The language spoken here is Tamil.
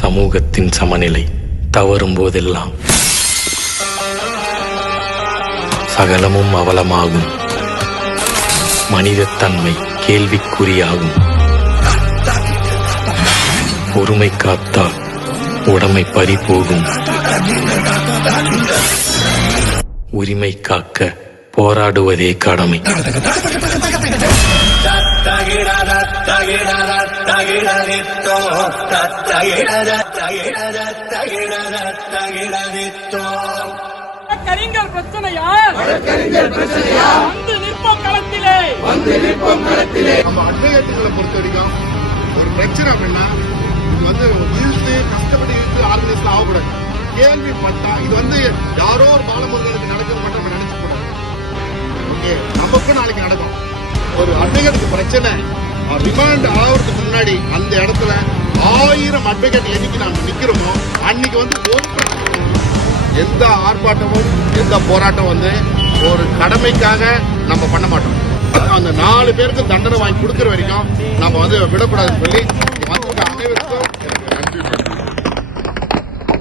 சமூகத்தின் சமநிலை தவறும் போதெல்லாம் சகலமும் அவலமாகும். மனிதத்தன்மை கேள்விக்குறியாகும். பொறுமை காத்தால் உடைமை பறிபோகும். உரிமை காக்க போராடுவதே கடமை. கரிங்கல் பிரச்சனையா வந்து நிற்போம் களத்திலே. நம்ம அட்வொகேட்டுகளை பொறுத்த வரைக்கும் ஒரு பிரச்சனை அப்படின்னா இது இழுத்து கஷ்டப்பட்டு இழுத்து ஆர்கனைஸ் ஆகக்கூடாது. கேள்விப்பட்டா இது யாரோ ஒரு பாலமுருகனுக்கு நடக்கிறது மட்டும் நம்ம நினைச்சு கூடாது. ஓகே, நமக்கும் நாளைக்கு நடக்கும். ஒரு அட்வொகேட்டுக்கு பிரச்சனை ரிமாண்ட் ஆகிறதுக்கு முன்னாடி அந்த இடத்துல 1000 அட்வொகேட் என்னைக்கு நாம நிக்கிறோமோ அன்னைக்கு ஒரு எந்த ஆர்ப்பாட்டமும் எந்த போராட்டம் ஒரு கடமைக்காக நம்ம பண்ண மாட்டோம். அந்த 4 பேருக்கு தண்டனை வாங்கி கொடுக்கிற வரைக்கும் நம்ம விடக்கூடாதுன்னு சொல்லி அனைவருக்கும் எனக்கு நன்றி.